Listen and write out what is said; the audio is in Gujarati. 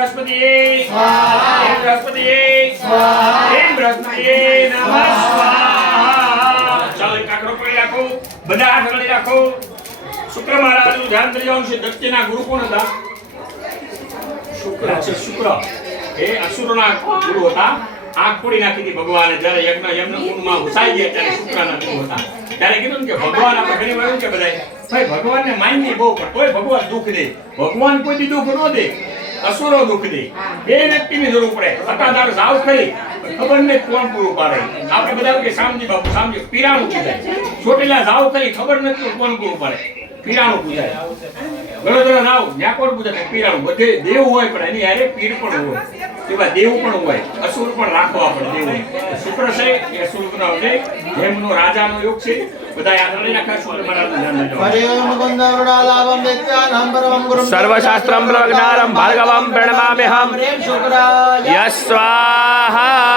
बृहस्पतिये स्वाहा ओम बृहस्पतिये स्वाहा ओम बृहस्पतिये नमः स्वाहा चलो काकरो पकड़ी राखो બધા હાથ વળી રાખો શુક્ર મહારાજનું ધ્યાન કરી જાવ છે દત્તના ગુરુ કોણ હતા શુક્ર છે શુક્ર એ અસુરોના ગુરુ હતા આંખ ફોડી નાખી હતી ભગવાને જ્યારે યજ્ઞકુંડમાં ઘુસાઈ ગયા ત્યારે શુક્રના ગુરુ હતા ત્યારે કીધું કે ભગવાન આપણે ઘણી વાર કે બધાય ભાઈ ભગવાનને માનની બહુ પણ તોય ભગવાન દુઃખ દે ભગવાન કોઈ દુઃખ ન દે અસુરો દુઃખ દે બે વ્યક્તિની જરૂર પડે અતાદાર જાવ ખરી ખબર ને કોણ પૂરું પાડે આપણે બધા કે સામજી બાપુ સામજી પીરાણું પૂજાય ચોટીલા જાવ ખરી ખબર નથી કોણ પૂરું પાડે પીરાણું પૂજાય વડોદરા જાવ ત્યાં કોણ પૂજાય પીરાણું બધે દેવ હોય પણ એની હારે પીર પણ હોય એવા દેવ પણ હોય અસુર પણ રાખવા પડે દેવ શુક્ર છે એ અસુરનો છે જેમનો રાજાનો યોગ છે બધા યાદ રાખા શુક્ર મહારાજનું ધ્યાન લેજો હરે ઓમ ગંધર્વણાલાભમ વિદ્યાનામ પરમં ગુરુમ સર્વશાસ્ત્રમ પ્રજ્ઞાનમ ભાર્ગવમ પ્રણમામ્યહમ શુક્રાય યસ્વાહા